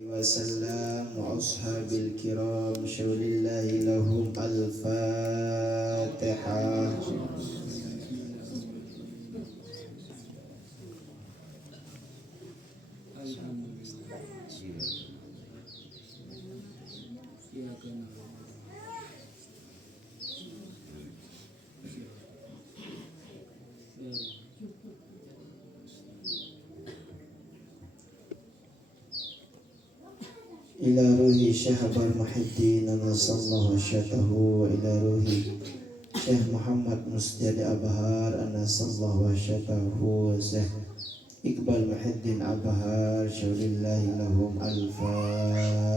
وسلم وأصحاب الكرام شول الله لهم الفاتحة. Ila ruhi Syekh Abar Muhyiddin Anasallahu syatahu wa ila ruhi Syekh Muhammad Musjadi Abahar Anasallahu syatahu wa Syekh Iqbal Muhyiddin Abahar syaulillahi lahum al-fatihah.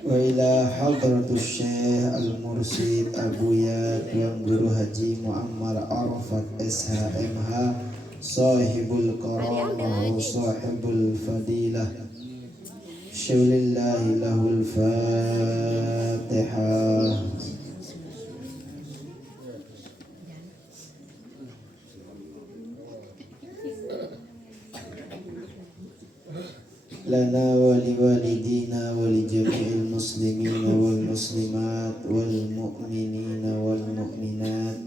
Wa ila hadratus Syekh Al-Mursyid Abuya Tuan Guru Haji Muammar Arafat SHMH Sahibul Karamah Sahibul Fadilah syaulillahi lahul fatihah. Lana wa liwalidina wa li jami'il muslimina wal muslimat wal mu'minina wal mu'minat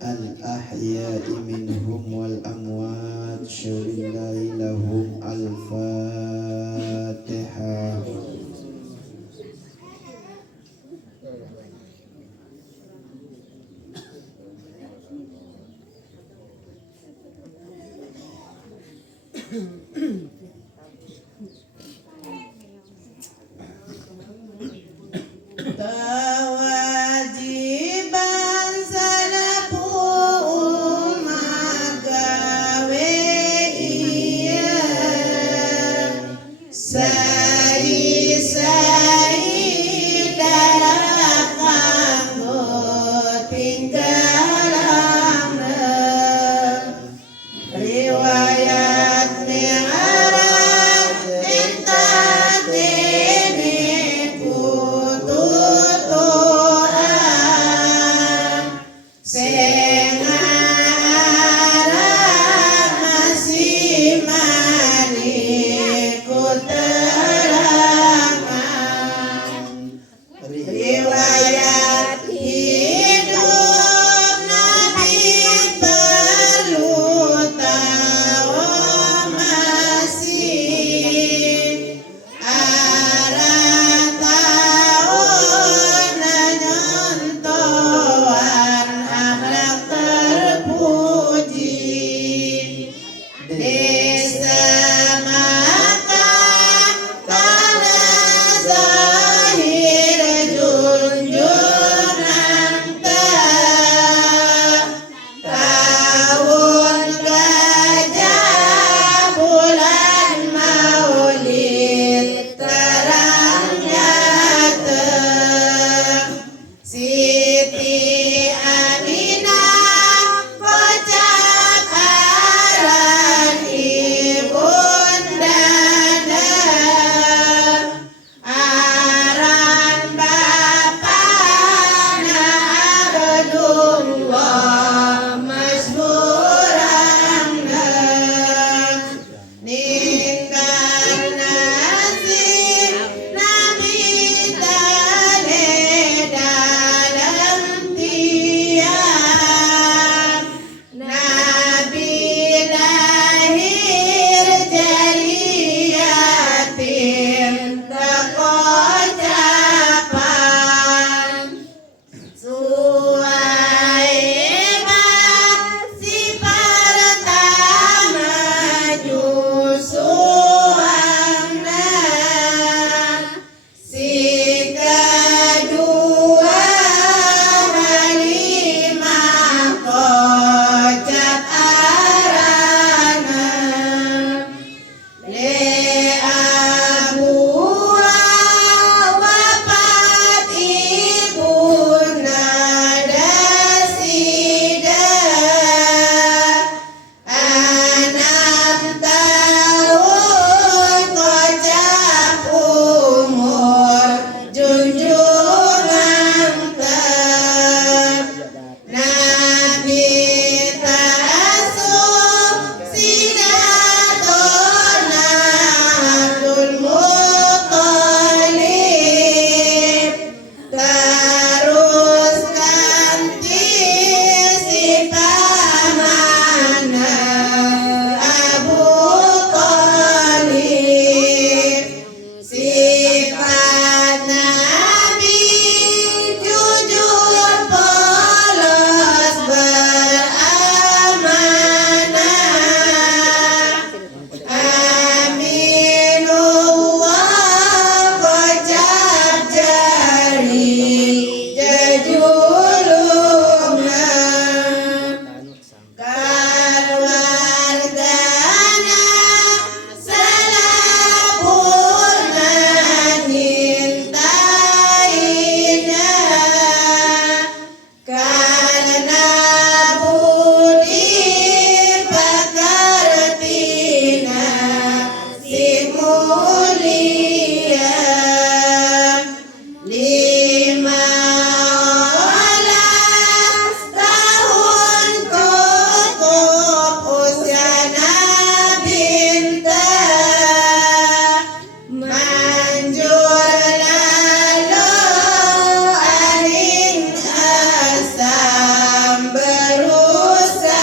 al ahya'i minhum wal amwat syaulillahi lahum al fatihah. Kewajiban salapu magawe iya sai darah kanggo tinggalanna riwayat mi'raj entat dene kututuan sing arah masih mani kutuan mulia 15 tahun cukup usia Nabi manjur lalu aning asam berusaha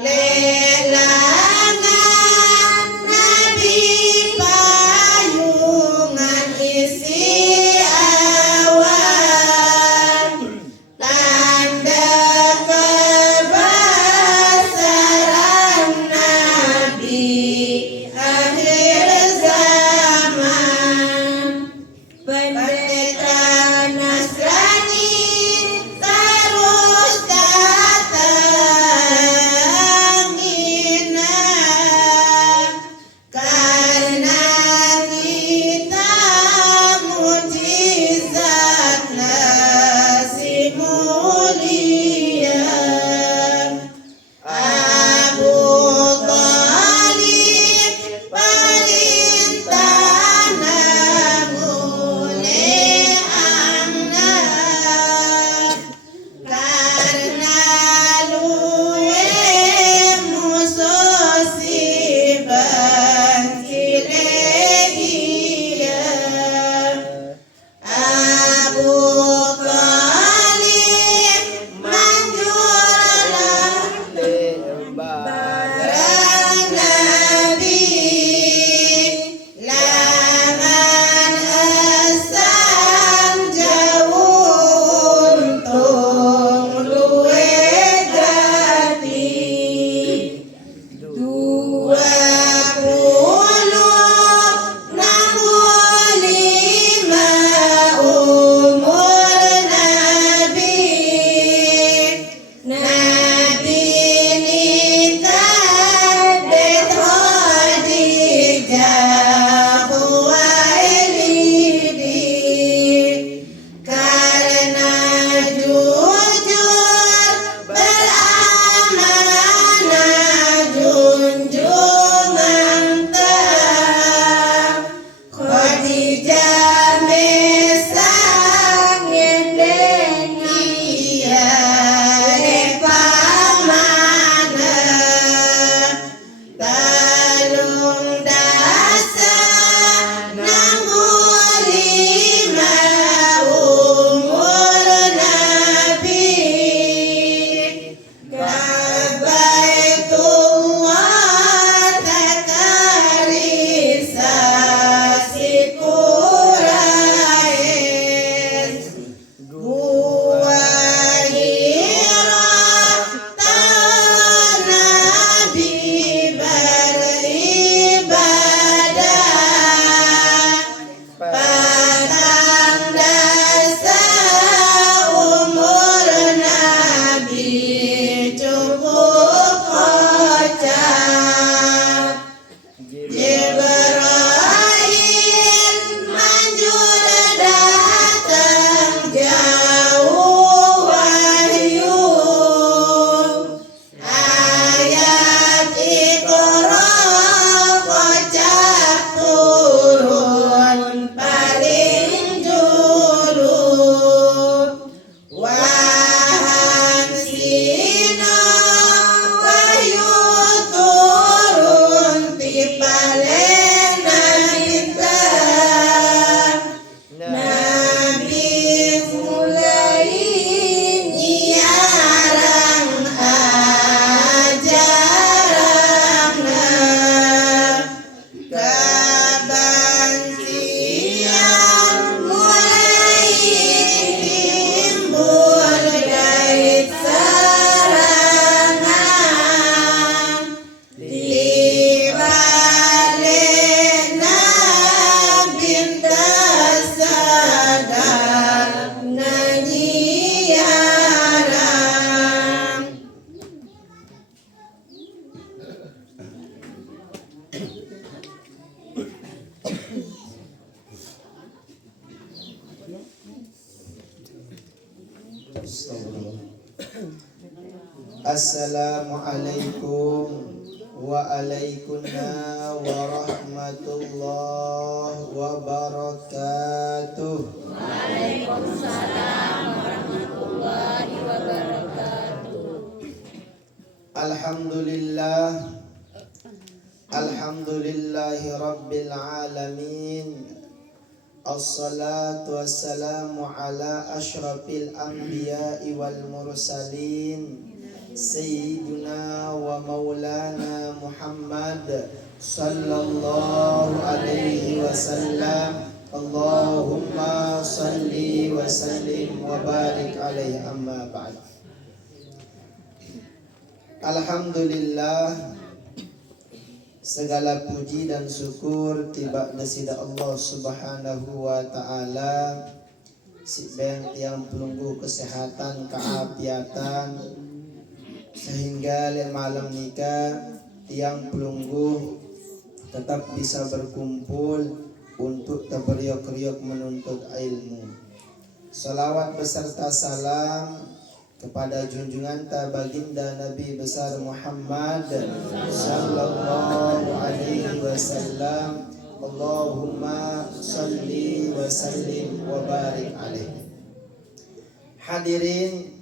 lelangan Nabi payungan isi awan tanda kebesaran Nabi akhir zaman. Pendeta Nasrani terus datang hina karena kita mujizat nasi mulia. Abu Thalib perintah nangune anak karena luwe musuh si Bansilegia. Abu Thalib manjur barang Nabi langan asam jauh untung luwe gati 20 nanggung 5 umur Nabi nikah Bet Khadijah Khuwailid karena jujur beramanah junjungan tak Khadijah mesang ngendeng iya pamanah talung dasar nanggung 5 umur Nabi Baitullah takarisa si Quraisy Gua Hira tahun Nabi beribadah patang dasar umur Nabi cukup kocak Jibril manjur datang jauh wahyu ayat Iqra kocak turun paling julu wahan sina wahyu turun tipalena intan Nabi mulai nyiarang ajaranna kabansian mulai timbul dait serangan tibalena bintas sadar nanyiarang. Assalamualaikum Waalaikumsalam warahmatullahi wabarakatuh. Waalaikumsalam warahmatullahi wabarakatuh. Alhamdulillahi rabbil alamin. Assalatu wassalamu ala ashrafil anbiya'i wal mursalin Sayyiduna wa maulana Muhammad sallallahu alaihi wasallam. Allahumma salli wa sallim wa barik alaihi, amma ba'd. Alhamdulillah, segala puji dan syukur tiba desida Allah subhanahu wa ta'ala. Si beng tiang pelunggu kesehatan, keapiatan, sehingga le malam nikah tiang pelunggu tetap bisa berkumpul untuk terberiok-riok menuntut ilmu. Salawat beserta salam kepada junjungan baginda Nabi besar Muhammad sallallahu alaihi wasallam. Allahumma salli wa sallim wa barik alaihi. Hadirin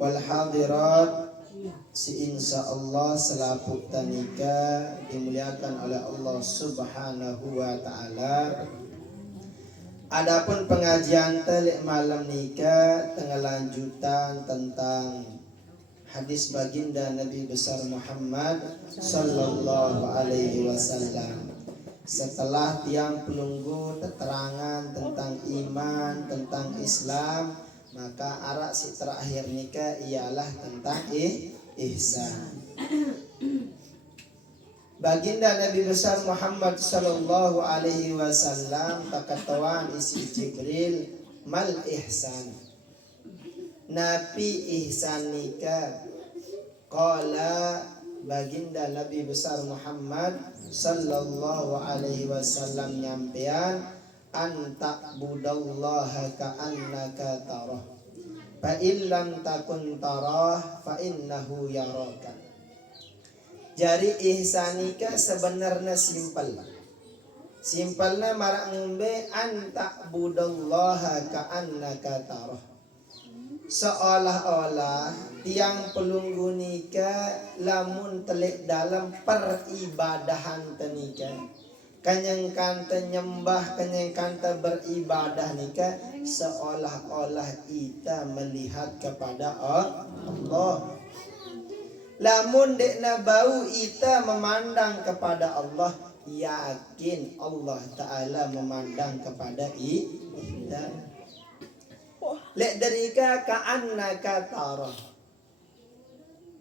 wal hadirat, si insya Allah selaput tanika dimuliakan oleh Allah subhanahu wa ta'ala. Adapun pengajian telik malam nikah tengah lanjutan tentang hadis baginda Nabi besar Muhammad sallallahu alaihi wasallam. Setelah tiang penunggu keterangan tentang iman, tentang Islam, maka arak si terakhir nikah ialah tentang ihsan. Baginda Nabi besar Muhammad sallallahu alaihi wasallam takatawan isi Jibril, mal ihsan, nabi ihsan nikah. Qala, baginda Nabi besar Muhammad sallallahu alaihi wasallam nyampean, anta budallaha ka'annaka tarah, fa illam takun tarah fa innahu yaraka. Jadi ihsanika sebenarnya simpel. Simpelnya marak ngombe anta budallaha ka'annaka tarah. Seolah-olah tiang pelunggu nikah lamun telik dalam peribadahan tenika, kanyang kanta nyembah, kanyang kanta beribadah nikah, seolah-olah kita melihat kepada Allah. Lamun dekna bau ita memandang kepada Allah, yakin Allah Ta'ala memandang kepada ita. Lek derika ka'annaka tarah,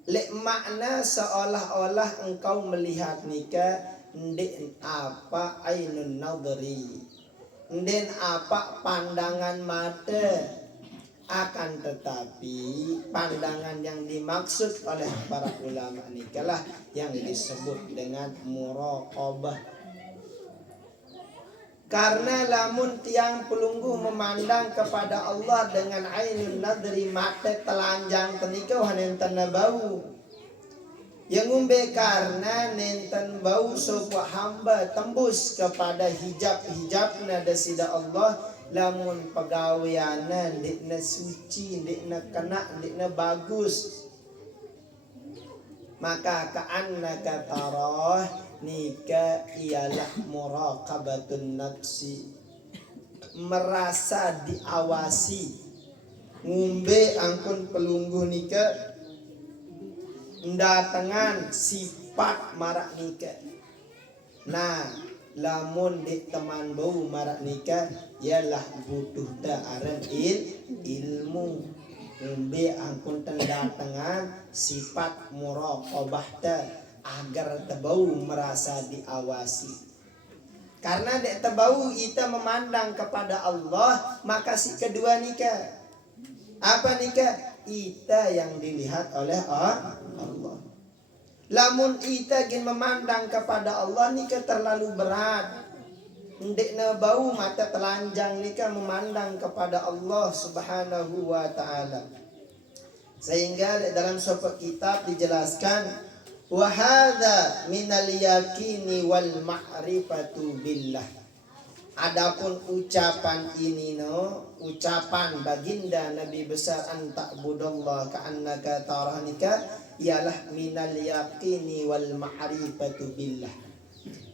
lek makna seolah-olah engkau melihat nikah. Ndek apa ainun nadri, ndek apa pandangan mata. Akan tetapi pandangan yang dimaksud oleh para ulama nikalah yang disebut dengan muraqabah. Karena lamun tiang pelunggu memandang kepada Allah dengan ainun nadri, mata telanjang tenikau hanenten bau. Yang umbe karena nenten bau sebuah hamba tembus kepada hijab-hijabna desida Allah. Lamun pegawaiana ndekna suci, ndekna kena, ndekna bagus, maka ka'annaka tarah nikah ialah muraqabatun nafsi, merasa diawasi. Ngumbe angkun pelungguh nikah ndatengan sifat marak nikah. Nah, lamun di teman bau marak nikah ialah butuh da'aran ilmu. Ngumbe angkun tendatangan sifat muraqabah agar tebau merasa diawasi. Karena dek tebau kita memandang kepada Allah, maka si kedua nikah. Apa nikah? Ita yang dilihat oleh Allah. Lamun ita ingin memandang kepada Allah nikah terlalu berat. Ndekna bau mata telanjang nikah memandang kepada Allah subhanahu wa ta'ala. Sehingga dalam suatu kitab dijelaskan, Wa hadza minal yaqini wal ma'rifatu billah. Adapun ucapan ini ucapan baginda Nabi besar anta budallah ka'annaka taranika ialah minal yaqini wal ma'rifatu billah.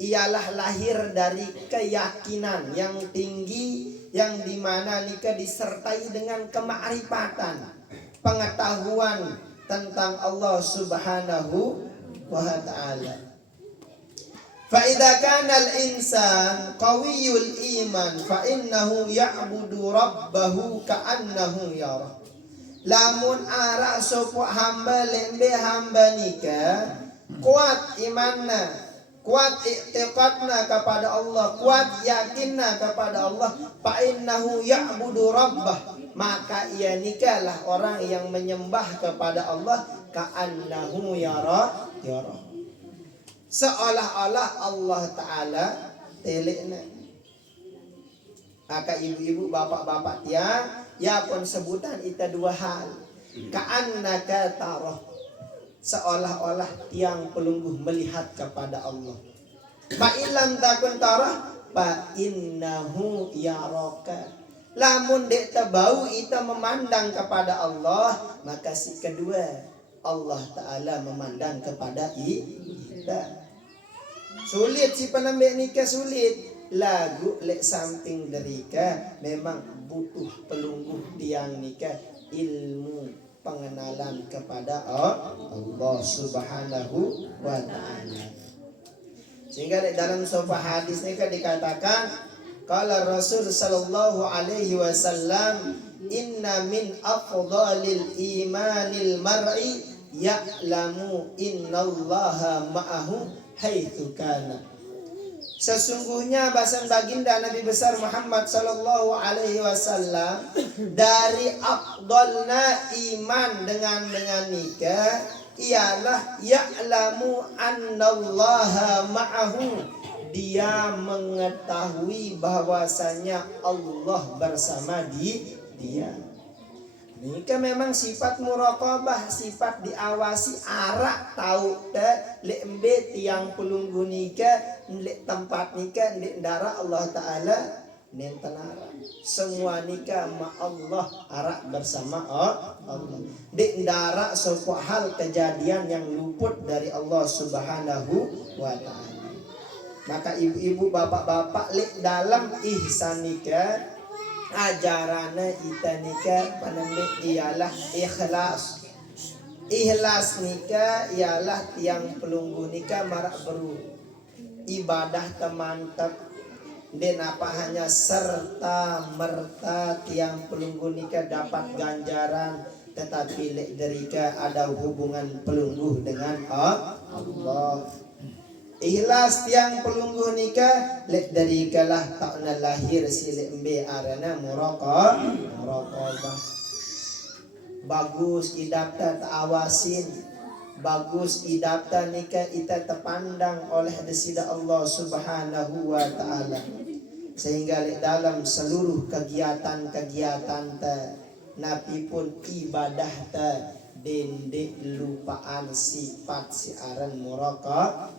Ialah lahir dari keyakinan yang tinggi yang dimana nikah disertai dengan kemakrifatan, pengetahuan tentang Allah Subhanahu wa ta'ala. Fa idza kana al-insan qawiyul iman fa innahu ya'budu rabbahu ka'annahu yara. Lamun ara sapa hamba lembe hamba nikah kuat imanna, kuat i'tiqadna kepada Allah, kuat yakinna kepada Allah, fa innahu ya'budu rabbah, maka ia nikahlah orang yang menyembah kepada Allah ka'annahu yara. Seolah-olah Allah Ta'ala telekna. Maka ibu-ibu, bapak-bapak tiang, ya pun sebutan itu dua hal. Ka'annaka tarah, seolah-olah tiang pelungguh melihat kepada Allah. Fa'ilam takun tarah, fa'innahu yaraka. Lamun dek tabau ita memandang kepada Allah, maka si kedua Allah Ta'ala memandang kepada kita. Sulit si penambah nikah, sulit. Lagu lek samping derika memang butuh pelungguh tiang nikah, ilmu pengenalan kepada Allah Subhanahu wa ta'ala. Sehingga dalam sebuah hadis nikah dikatakan, qala Rasul sallallahu alaihi wasallam, inna min afdalil imanil mar'i ya'lamu innallaha ma'ahu haitsu kana. Sesungguhnya bahasa baginda Nabi besar Muhammad sallallahu alaihi wasallam, dari afdalna iman dengan nikah ialah ya'lamu annallaha ma'ahu, dia mengetahui bahwasanya Allah bersama dia. Nikah memang sifat muraqabah, sifat diawasi, arak tahu lembe tiang pelunggu nikah, lek tempat nikah, lek darah Allah Ta'ala nentenara. Semua nikah ma Allah arak bersama Allah. Dek darah sebuah hal kejadian yang luput dari Allah Subhanahu wa ta'ala. Maka ibu-ibu, bapak-bapak, lek dalam ihsan nikah, ajarannya kita nikah penembik ialah ikhlas. Ikhlas nikah ialah tiang pelunggu nikah marak beru ibadah temantap dan apa hanya serta merta tiang pelunggu nikah dapat ganjaran, tetapi lek derika ada hubungan pelunggu dengan Allah. Ikhlas tiang pelungguh nikah lek dari kalah takna lahir si lembe arana muraqabah. Bagus idapta ta'awasin, bagus idapta nikah ita terpandang oleh desida Allah Subhanahu wa ta'ala. Sehingga lek dalam seluruh kegiatan-kegiatan ta nabi pun ibadah ta dendek lupaan sifat siaran muraqabah.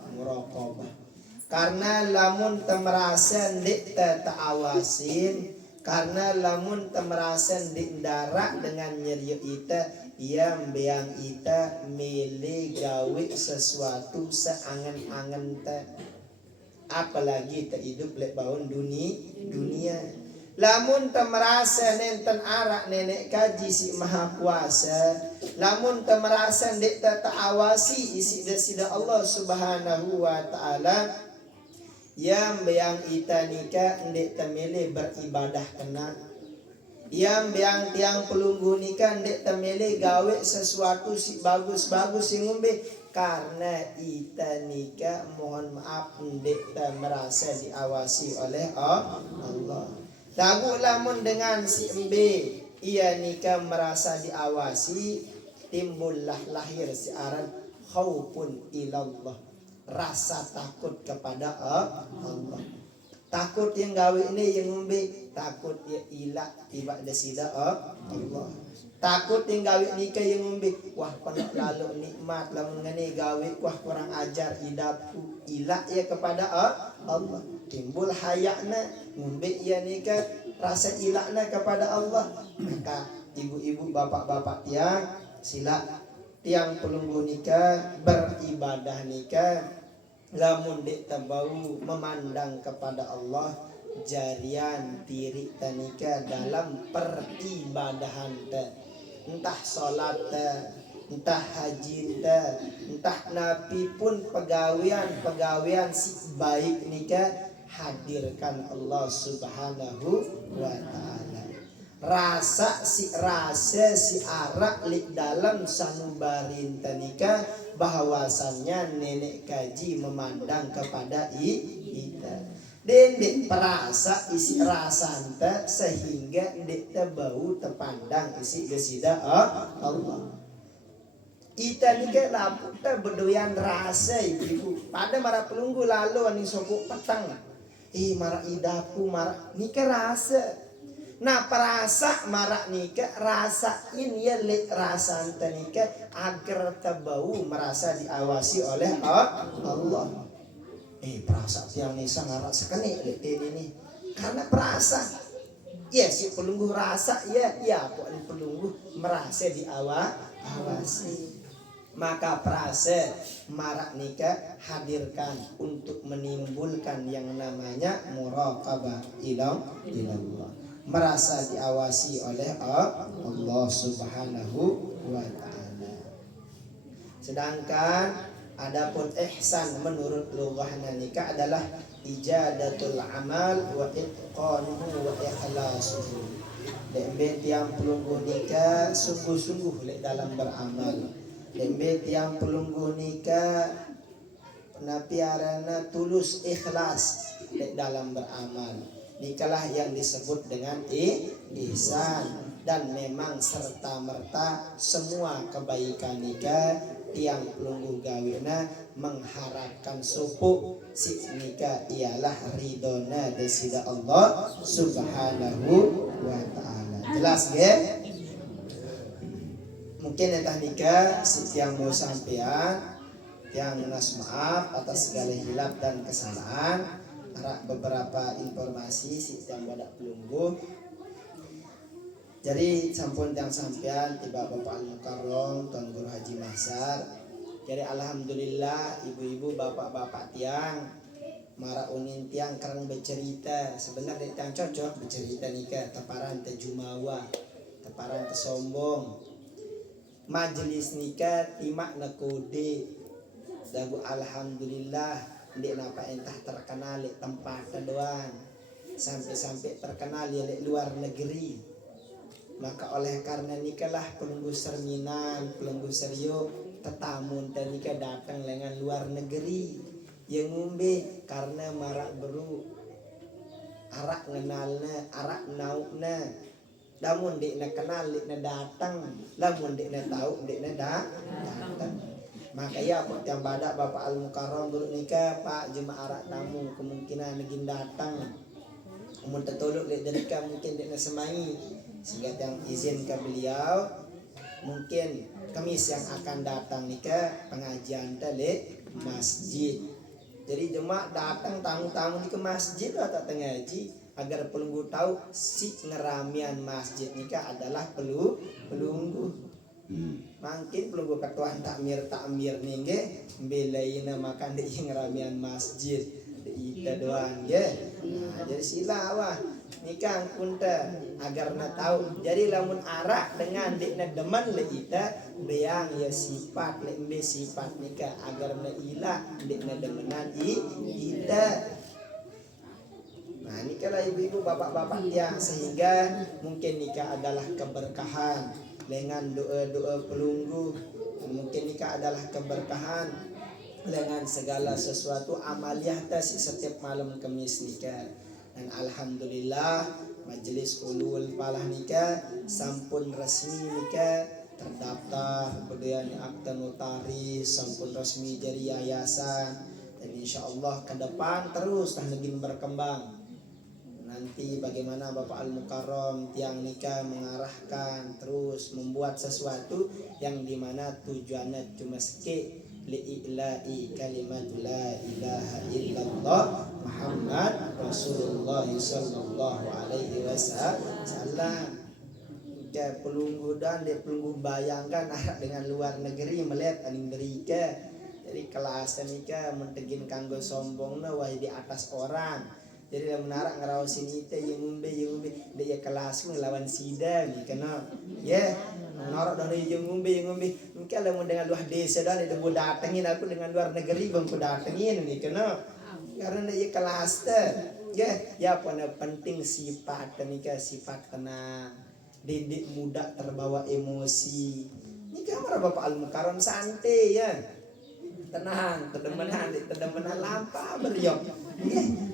Karena lamun temerasa ndek ta'awasin, karena lamun temerasa ndek darak dengan nyeriuk ita, ia mbeang ita mele gawe sesuatu seangan-angan ta. Apalagi ta hidup lek baun dunia. Lamun temerasa nenten arak nenek kaji si maha kuasa, lamun temerasa ndek ta'awasi isi desida Allah Subhanahu wa ta'ala, yang beang ita nikah ndek temele beribadah kena, yang beang tiang pelunggu nikah ndek temele gawe sesuatu si bagus-bagus si ngombe, karena ita nikah mohon maaf ndek temerasa diawasi oleh Allah. Lagu lamun dengan si embe ia nikah merasa diawasi, timbullah lahir si aran khaufun ilallah, rasa takut kepada Allah. Takut yang gawe ini yang ngombe, takut dia ilah tiba desida Allah. Takut yang gawe nikah yang ngombe, wah penak lalu nikmat lamun ngene gawe wah kurang ajar idapku ilah ya kepada Allah. Timbul hayakna ngombe ya nikah rasa ilahna kepada Allah. Maka ibu-ibu bapak-bapak tiang sila tiang pelunggu nikah beribadah nikah lamun dek tabau memandang kepada Allah jarian diri tanika dalam peribadahan ta, entah solat ta, entah haji ta, entah nabi pun pegawaian si baik nika hadirkan Allah Subhanahu wa ta'ala. Rasa si arak lik dalam sanubarin tanika bahwasannya nenek kaji memandang kepada ita. Dendek perasa isi rasanta sehingga dek bau terpandang isi gesida Allah. Ita nika lapuk ta bedoyan rasa ibu. Pada marah pelunggu lalu ani sopuk petang. Marah idaku marah nika rasa. Nah perasa marak nikah rasain ya lek rasanta nikah agar terbau merasa diawasi oleh Allah. Perasa tiang nisa ngarak sekene lek ini karena perasa. Ya si pelunggu rasa ya kok pelunggu merasa diawasi. Maka perasa marak nikah hadirkan untuk menimbulkan yang namanya muraqabah ilallah. Merasa diawasi oleh Allah Subhanahu wa ta'ala. Sedangkan adapun ihsan menurut lughahna nikah adalah ijadatul amal wa itqanuhu wa ikhlasuhu. Dembe tiang pelunggu nikah sungguh-sungguh dalam beramal. Dembe tiang pelunggu nikah napiarana tulus ikhlas dalam beramal. Nikalah yang disebut dengan ihsan. Dan memang serta merta semua kebaikan nikah tiang pelunggu gawina mengharapkan supu si nikah ialah ridona desida Allah Subhanahu wa ta'ala. Jelas ya? Mungkin entah nikah si tiang mau sampean yang nas maaf atas segala hilaf dan kesalahan. Beberapa informasi si tiang badak pelunggu. Jadi sampun tiang sampean tiba Bapak Al-Mukarrom Tuan Guru Haji Mahsar. Jadi alhamdulillah ibu-ibu bapak-bapak tiang mara unin tiang kerang bercerita. Sebenarnya tiang cocok bercerita nikah teparan te jumawa, teparan te sombong. Majelis nikah timak nakode. Dagu alhamdulillah ndek napa entah terkenal di tempat doang sampai terkenal ya di luar negeri. Maka oleh karena nikalah pelunggu serminan pelunggu serio tetamun dan nikah datang dengan luar negeri yang ngumbe karena marak beru arak ngenalna arak naukna lamun dek na kenal dek na datang lamun dek na tahu dek na datang. Maka ya kok yang badak Bapak Al-Mukarrom guru nikah Pak jemaah arak tamu kemungkinan negin datang umur tertolok lihat derika mungkin dia semangi sehingga yang izin ke beliau mungkin Kamis yang akan datang nikah pengajian tadi masjid. Jadi jemaah datang tamu-tamu ke masjid atau ngaji agar pelunggu tahu si ngeramian masjid nikah adalah pelunggu. Mungkin pelunggu ketuaan takmir ningge belaina makan di ngeramian masjid ita doang ya. Nah, jadi silawah nikah kunta agar na tahu. Jadi lamun arak dengan dek na deman le ita beang ya sifat le embe sifat nikah agar na ilah dek na demenan ita. Nah nikah lah ibu-ibu bapak-bapak yang sehingga mungkin nikah adalah keberkahan. Dengan doa-doa pelunggu mungkin nikah adalah keberkahan dengan segala sesuatu amaliyah tasi setiap malam Kamis nikah. Dan alhamdulillah majelis ulul palah nikah sampun resmi nikah terdaftar kemudian akta notaris sampun resmi jadi yayasan Dan insya Allah ke depan terus negin berkembang. Nanti bagaimana Bapak Al-Mukarram tiang nikah mengarahkan terus membuat sesuatu yang dimana tujuannya cuma sikit li'ila'i kalimat la ilaha illallah Muhammad Rasulullah sallallahu alaihi wasallam. Ke pelunggu dan dia pelunggu bayangkan dengan luar negeri melihat aning derika. Jadi kelas nikah mentegin kanggo sombongna wah di atas orang. Jadi dia menarak ngarawasin itu yang ngumbe dia kelas ngelawan sidang kena ya menarak dan yang ngumbe mungkin lah mau dengan luar desa dan dia mau datengin aku dengan luar negeri bang ku datengin nih kena karena dia kelas ya pada penting sifat nikah sifat tenang didik muda terbawa emosi nikah marah Bapak Al-Mukarram santai ya tenang tedemenan lampa beliau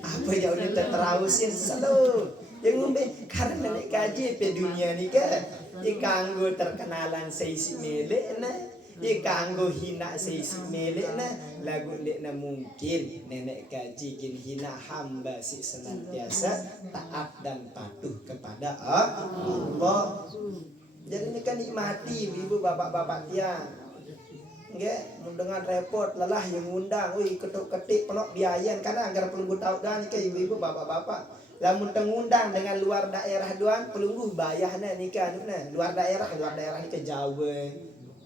apa jauh ni terawusin selalu yang ngombe karena nek kaji pe dunia ni kan ikanggo terkenalan seisi melek na ikanggo hina seisi melek na lagu ndek na mungkin nenek kaji kin hina hamba si senantiasa taat dan patuh kepada Allah. Jadi ini kan nikmati ibu bapak-bapak tiang. Nggak, dengan repot lelah yang ngundang, ketuk-ketik penok biayan karena agar pelunggu tahu dan ke ibu-ibu bapak-bapak. Lamun tengundang dengan luar daerah doan pelunggu bayahna nikah luar daerah ni ke Jawa,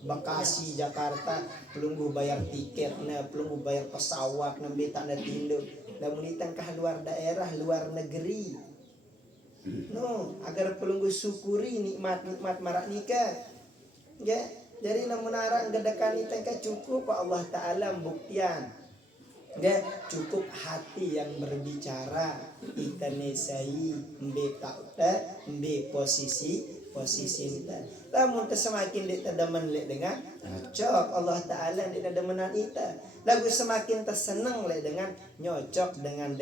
Bekasi, Jakarta, pelunggu bayar tiketnya, pelunggu bayar pesawat nembe tanda tinduk. Lamun ditangkah luar daerah, luar negeri. No, agar pelunggu syukuri nikmat-nikmat marak nikah. Nggak? Jadi namun arang gedekan itu cukup Allah Ta'ala buktian. Ya, cukup hati yang berbicara kita nesai mbe takta mbe posisi kita. Namun semakin kita demen dengan cocok Allah Ta'ala di demenan kita. Lagu semakin tersenang dengan nyocok dengan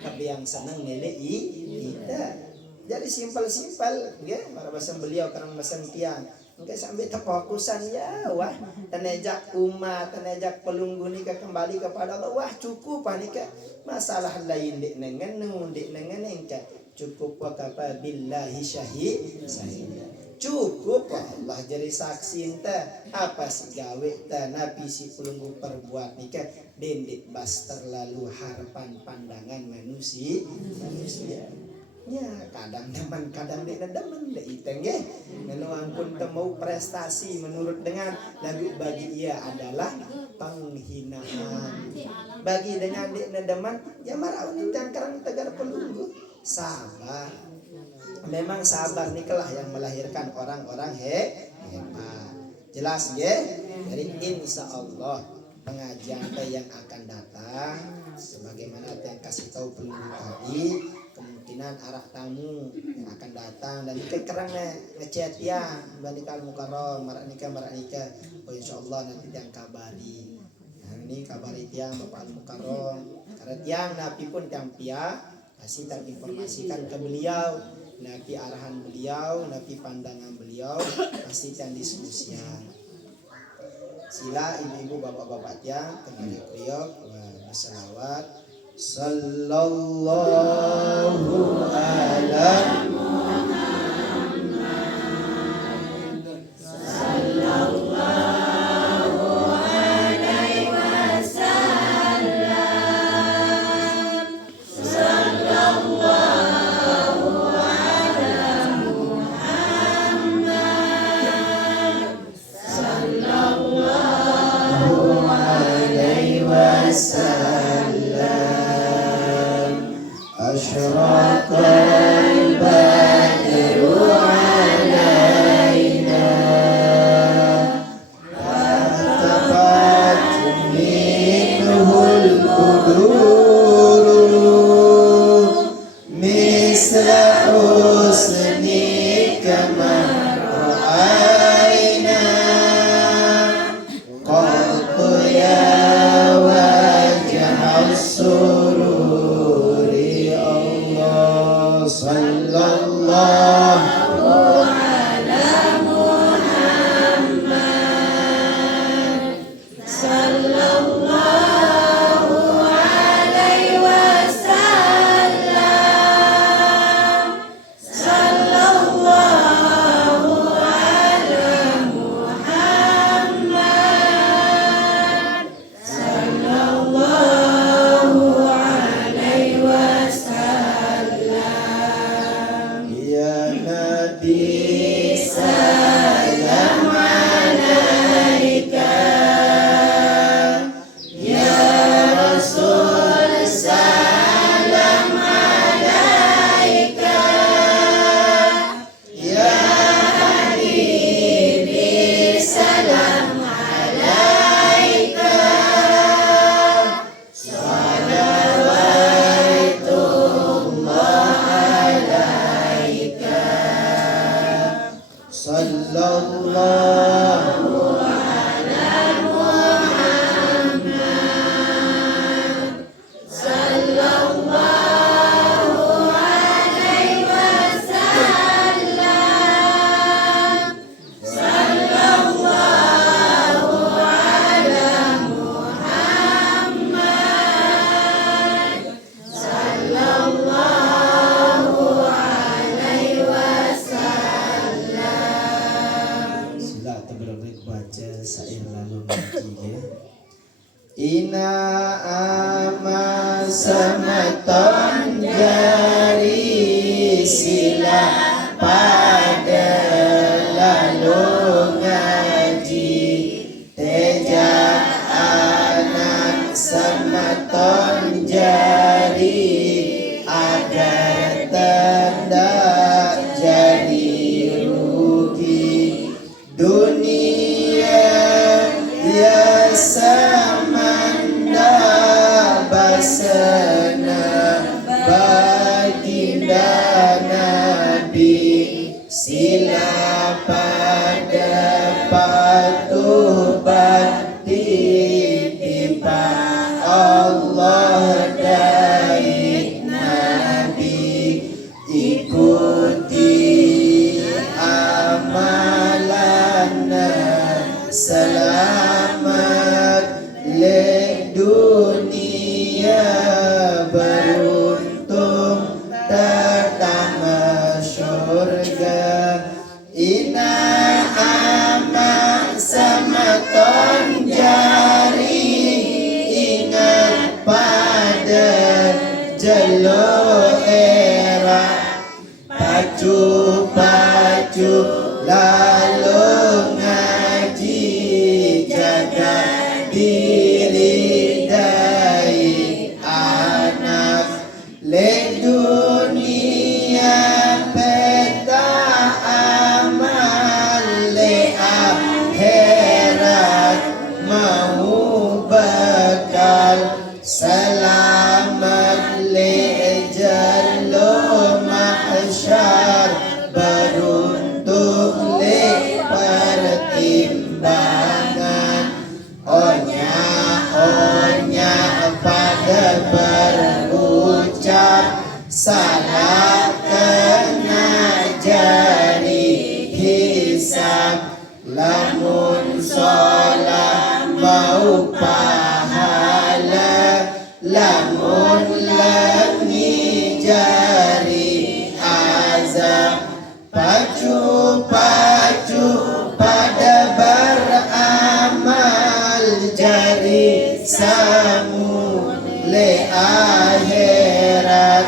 tapi yang senang nilai kita. Jadi simpel-simpel ya, para bahasa beliau karang masan tiang. Enggak sampai terfokusan ya wah tenejak umat tenejak pelunggu nikah kembali kepada Allah wah cukup nikah masalah lain dik nengen cukup wa kafa billahi syahid cukup Allah jadi saksi ente apa si gawe ta nabi si pelunggu perbuat nikah dendik bas terlalu harapan pandangan manusia ya kadang demen kadang tidak demen iteng ya menuang pun temu prestasi menurut dengan lagu bagi ia adalah penghinaan bagi dengan tidak demen ya marah unitang karang tegar pelunggu sabar memang sabar nikalah yang melahirkan orang-orang hebat jelas ya dari insya Allah pengajian yang akan datang sebagaimana yang kasih tahu pelunggu tadi kemungkinan arah tamu yang akan datang dan kita kerang ngechat ya Bani Al-Mukarram marak nikah oh insyaallah nanti yang kabari nah ini kabari tiang Bapak Al-Mukarram karena tiang napi pun tiang pia pasti terinformasikan ke beliau napi arahan beliau napi pandangan beliau pasti tiang diskusian sila ibu-ibu bapak-bapak tiang kembali kriok berselawat sallallahu ala Muhammad sallallahu alaihi wasallam sallallahu ala Muhammad sallallahu alaihi wasallam أشرق البدر علينا فارتفعت منه البدور مثل حسنك ما رأينا قط يا وجه السرور semeton jari sila pada lalu ngaji teja anak semeton jari agar tidak jadi rugi dunia ya samanda basana baginda Nabi sila pada patuh bakti pipa Allah dai Nabi ikuti amalanna selamat le dunia beruntung pertama surga ina aman semeton jari ingat pada jelo era pacu-pacu lalu ngaji jaga diri dai anak le dunia peta amal le akhirat mau bakal selamat le jalo mahsyar beruntung le pertimbangan onya pada berucap salah kena jari hisab lamun sholat mau pahala lamun lengi jari azab pacu-pacu pada beramal jari samu le akhirat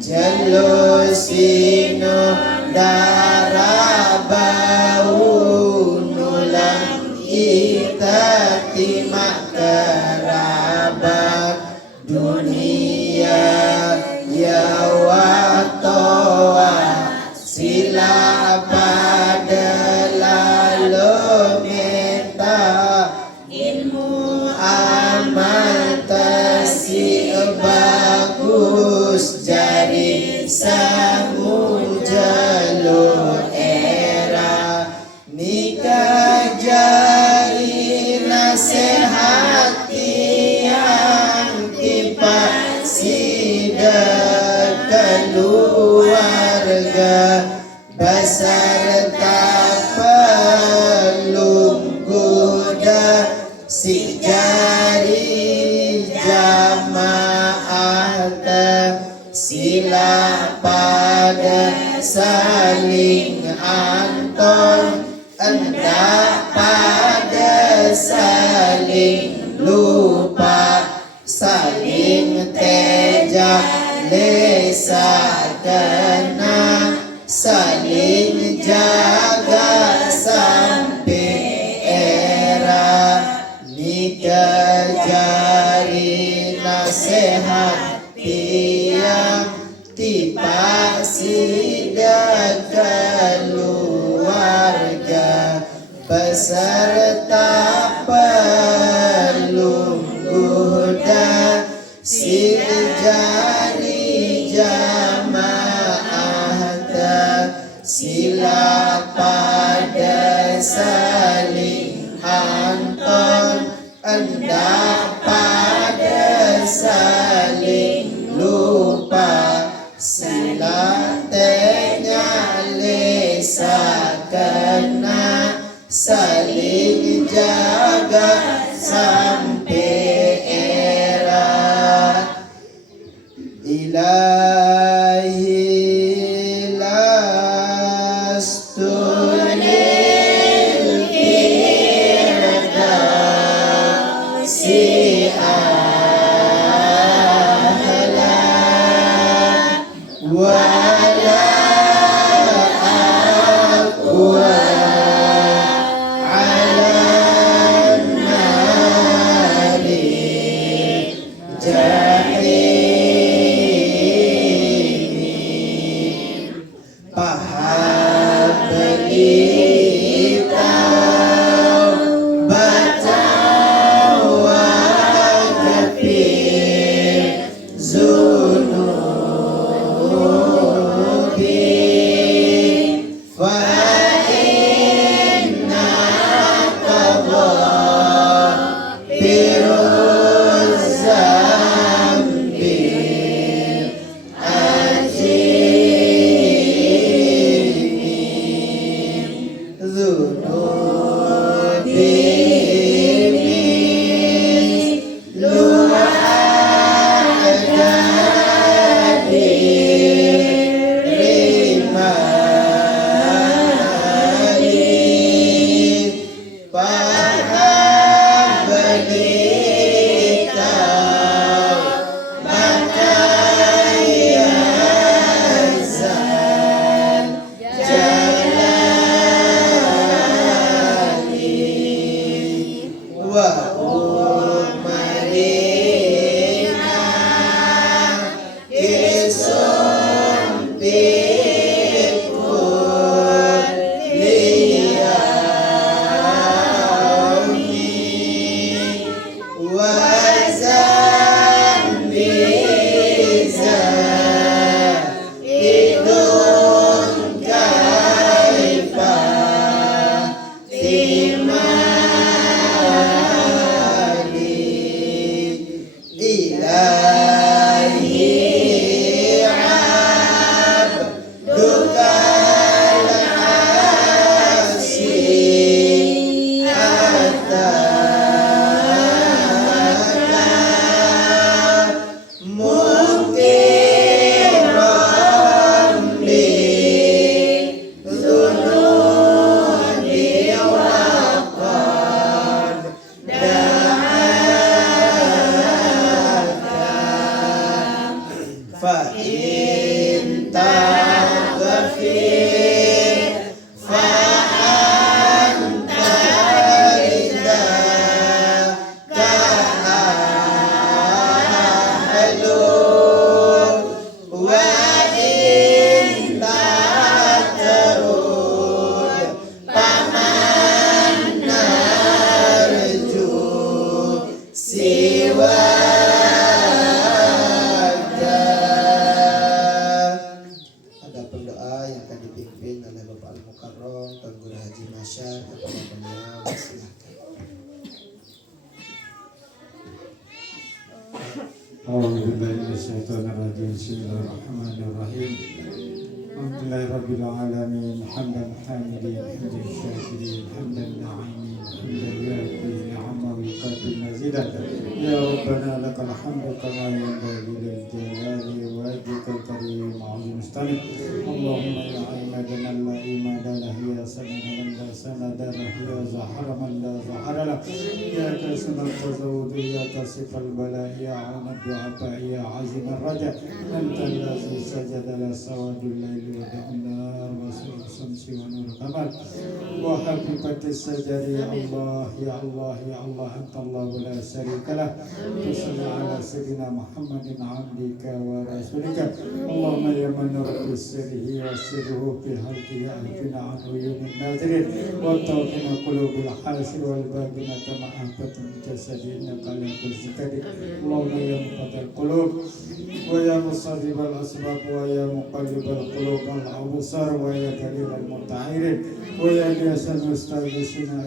jelo sino darabau nulang itatima kerabat dunia ya watoa sila pada lalu meta ilmu amal tasi bagus jadi samun jalo era nikah jari nasihati yang tiba sida keluarga beserta pelungguda si jari jamaah sila pada saling anton hendak pada saling lupa saling teja lesa kena saling jaga sampai era nikah jari nasihat tiang tiba sida keluarga beserta pelungguda si jari jamaah sila pada saling anton hendak pada saling lupa sila tenya lesa kena saling jaga sampai era ilahi lastul lil firdausi ahla fa in taghfir fa anta ridaka ahlun wa in tatrud paman narju siwaka. Ada pendoa yang akan dipimpin oleh Bapak Al-Mukarram Tuan Guru Haji Masya. Kepada beliau silakan. A'udzubillahiminasyaitonirrajim. Bismillahirrahmanirrahim. Alhamdulillahirabbil alamin hamdan hamidin hamdan syakirin hamdan na'imin hamdan yafi ni'ama wa yukafi mazidan. Ya Rabbana lakal hamdu kama yanbaghi lil jalali wajhikal karim ma'al mustamid. Allahumma ya imadan la imada lahu ya sanada man la sanada lahu ya zahara man la zahara lahu ya kasunal tazawud ya kasifal bala ya anad du'afa ya azimar raja anta allazi sajada la sawadul laili wa da'unar wa samsi wa nur kamal wa habibatis sajari ya Allah ya Allah ya Allah anta Allah wa la syarika lah. Salli ala sayyidina Muhammadin abdika wa rasulika. Allahumma ya man nurbi sirrihi wa sirruhu fi halqihi alfina an uyunin nazirin wa tawqina qulubil hasir wal bagina kama ahbatun jasadina kala kulli qadir. Allahumma ya muqaddal qulub wa ya musarribal asbab wa ya muqallibal qulub al absar wa ya dalilal mutahirin wa ya liasal mustaghishina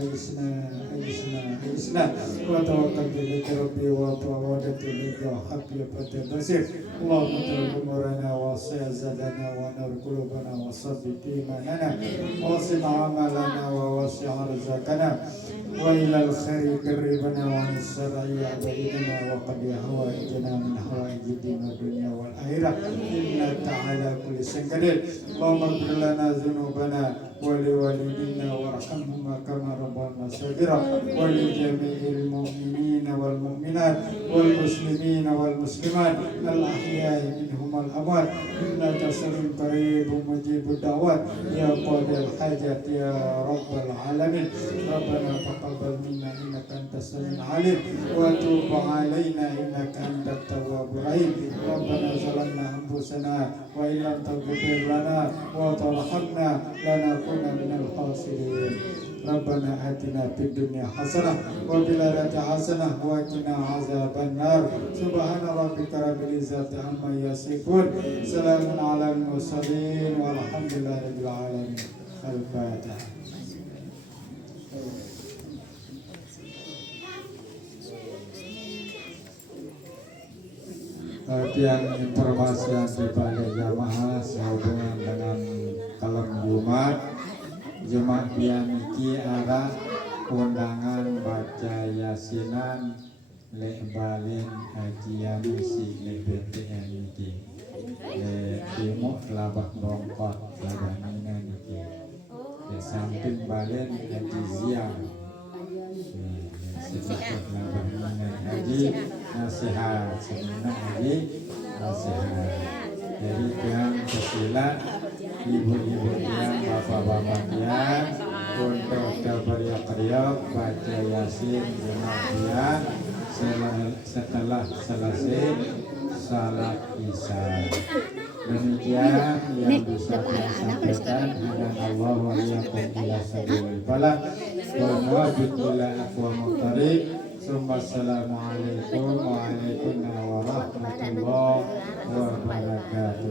isna wa tawakkaltu ilaika rabbi wa tawadatu ilaika habbi pada basir. Allahumma tawalla umurana wa sa'zadana wa nur qulubana wa sabbit imanana wa sim amalana wa wasi' arzakana wa ilal khairi qarribana wa nisra'i abadina wa qadi hawaijana min hawaijid dunya wal akhirah innaka ala kulli shay'in qadir. Allahumma ighfir lana dhunubana wa liwalidina warhamhuma kama rabbana saghira wa li jami'il mu'minina wal mu'minat wal muslimina wal muslimat al ahya'i minhum al amwat innaka sami'un qaribun mujibud da'wat ya qadil hajat ya rabbal alamin. Rabbana taqabbal minna innaka antas samiul alim wa tub alaina innaka antat tawwabur rahim. Rabbana zalamna anfusana wa illam taghfir lana wa tarhamna lanakunanna minal khasirin. Rabbana atina fid dunya hasanah wa fil akhirati hasanah wa qina azaban nar. Subhana rabbika rabbil izzati amma yasifun. Salamun alal mursalin walhamdulillahi rabbil alamin. Al-Fatihah. Bagian informasi yang dibalik jamaah sehubungan dengan kalam Jumat. Jumat bianiki arah undangan baca yasinan lebalin hajian isi lebtn niki le timuk labah bongkot labah mina niki le samping balen haji ziang sedikit labah mina haji nasihat sebenarnya haji nasihat. Jadi yang kesilat ibu-ibu yang bapak-bapak yang untuk teriak-teriak baca yasin jemaah setelah selesai salat isya. Demikian yang bisa saya sampaikan. Allah wa iyyakum ila sabilil falah wa nabiqu ila aqwamut thariq. Assalamualaikum warahmatullahi wabarakatuh.